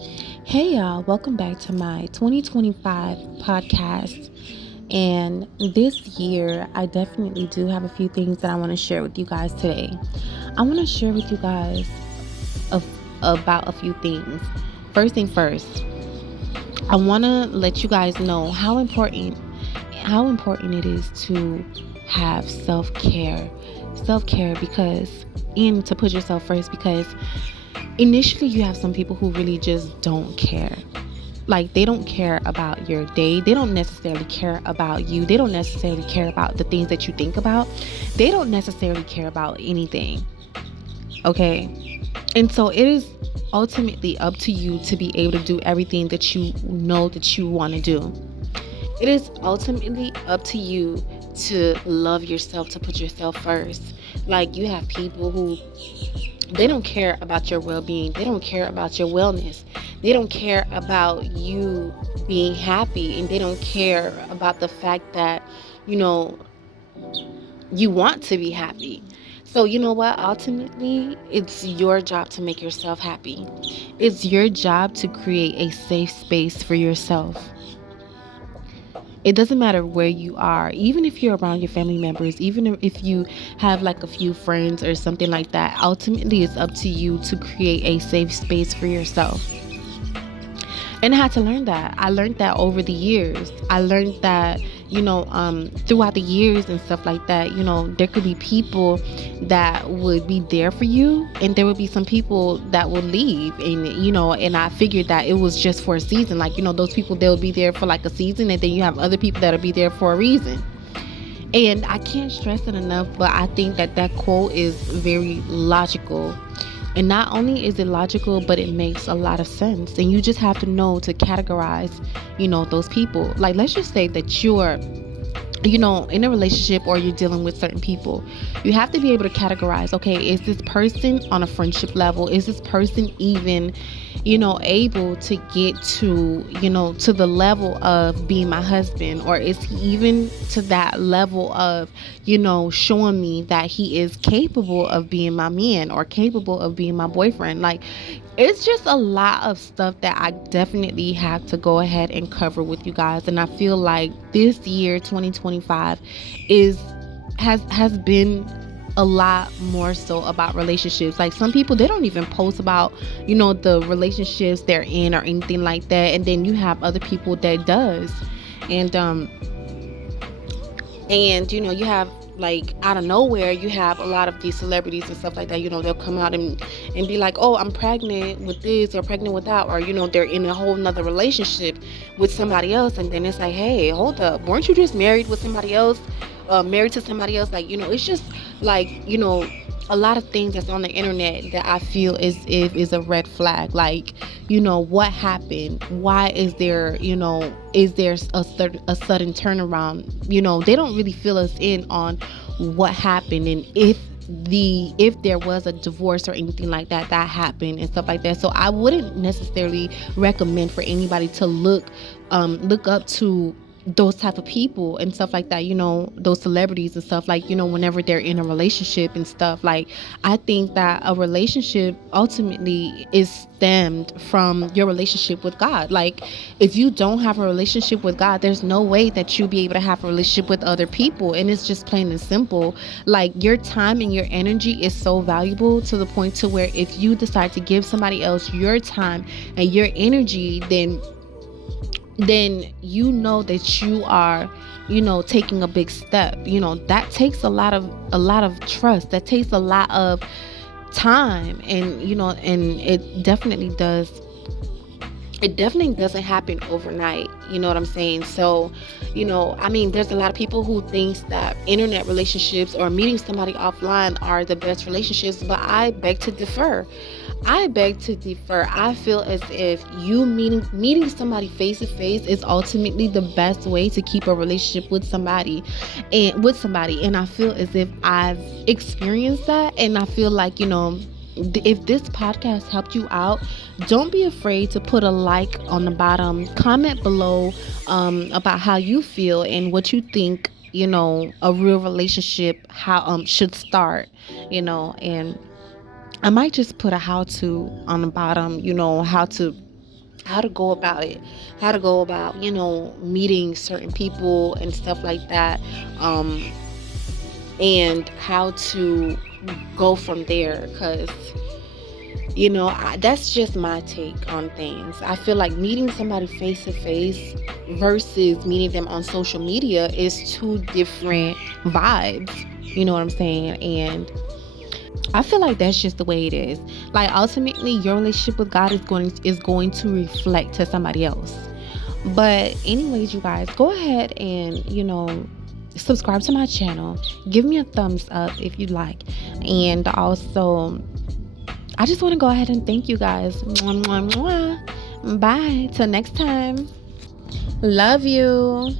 Hey y'all, welcome back to my 2025 podcast. And this year, I definitely do have a few things that I want to share with you guys today. I want to share with you guys of, about a few things. First thing first, I want to let you guys know how important it is to have self-care. Self-care because and to put yourself first because initially you have some people who really just don't care. Like, they don't care about your day. They don't necessarily care about you. They don't necessarily care about the things that you think about. They don't necessarily care about anything. Okay. And so it is ultimately up to you to be able to do everything that you know that you want to do. It is ultimately up to you to love yourself, to put yourself first. Like, you have people who they don't care about your well-being. They don't care about your wellness. They don't care about you being happy, and they don't care about the fact that you know you want to be happy. So you know what, ultimately it's your job to make yourself happy. It's your job to create a safe space for yourself. It doesn't matter where you are, even if you're around your family members, even if you have like a few friends or something like that. Ultimately, it's up to you to create a safe space for yourself. And I had to learn that. I learned that over the years. I learned that, throughout the years and stuff like that, there could be people that would be there for you, and there would be some people that will leave. And I figured that it was just for a season. Like, those people, they'll be there for like a season, and then you have other people that'll be there for a reason. And I can't stress it enough, but I think that that quote is very logical. And not only is it logical, but it makes a lot of sense. And you just have to know to categorize, those people. Like, let's just say that you're in a relationship or you're dealing with certain people. You have to be able to categorize, okay, is this person on a friendship level? Is this person even able to get to the level of being my husband? Or is he even to that level of showing me that he is capable of being my man or capable of being my boyfriend? Like, it's just a lot of stuff that I definitely have to go ahead and cover with you guys. And I feel like this year 2025 is has been a lot more so about relationships. Like, some people, they don't even post about the relationships they're in or anything like that, and then you have other people that does. And you have, like, out of nowhere, you have a lot of these celebrities and stuff like that. They'll come out and be like, oh, I'm pregnant with this or pregnant with that, or they're in a whole nother relationship with somebody else. And then it's like, hey, hold up, weren't you just married with somebody else, married to somebody else? Like, it's just like, a lot of things that's on the internet that I feel is a red flag. Like, what happened? Why is there a sudden turnaround? They don't really fill us in on what happened, and if there was a divorce or anything like that happened and stuff like that. So I wouldn't necessarily recommend for anybody to look up to those type of people and stuff like that, those celebrities and stuff, like, whenever they're in a relationship and stuff. Like, I think that a relationship ultimately is stemmed from your relationship with God. Like, if you don't have a relationship with God, there's no way that you'll be able to have a relationship with other people. And it's just plain and simple. Like, your time and your energy is so valuable to the point to where if you decide to give somebody else your time and your energy, then that you are taking a big step. That takes a lot of trust. That takes a lot of time. And it definitely doesn't happen overnight. You know what I'm saying? So, I mean, there's a lot of people who thinks that internet relationships or meeting somebody offline are the best relationships, but I beg to differ. I feel as if you meeting somebody face to face is ultimately the best way to keep a relationship with somebody. And I feel as if I've experienced that, and I feel like, if this podcast helped you out, don't be afraid to put a like on the bottom, comment below about how you feel and what you think, a real relationship how should start. And I might just put a how to on the bottom, how to how to go about it, how to go about, meeting certain people and stuff like that, um, and how to go from there. Because that's just my take on things. I feel like meeting somebody face to face versus meeting them on social media is two different vibes. You know what I'm saying? And I feel like that's just the way it is. Like, ultimately, your relationship with God is going to reflect to somebody else. But anyways, you guys, go ahead and subscribe to my channel. Give me a thumbs up if you'd like, and also I just want to go ahead and thank you guys. Mwah, mwah, mwah. Bye. Till next time. Love you.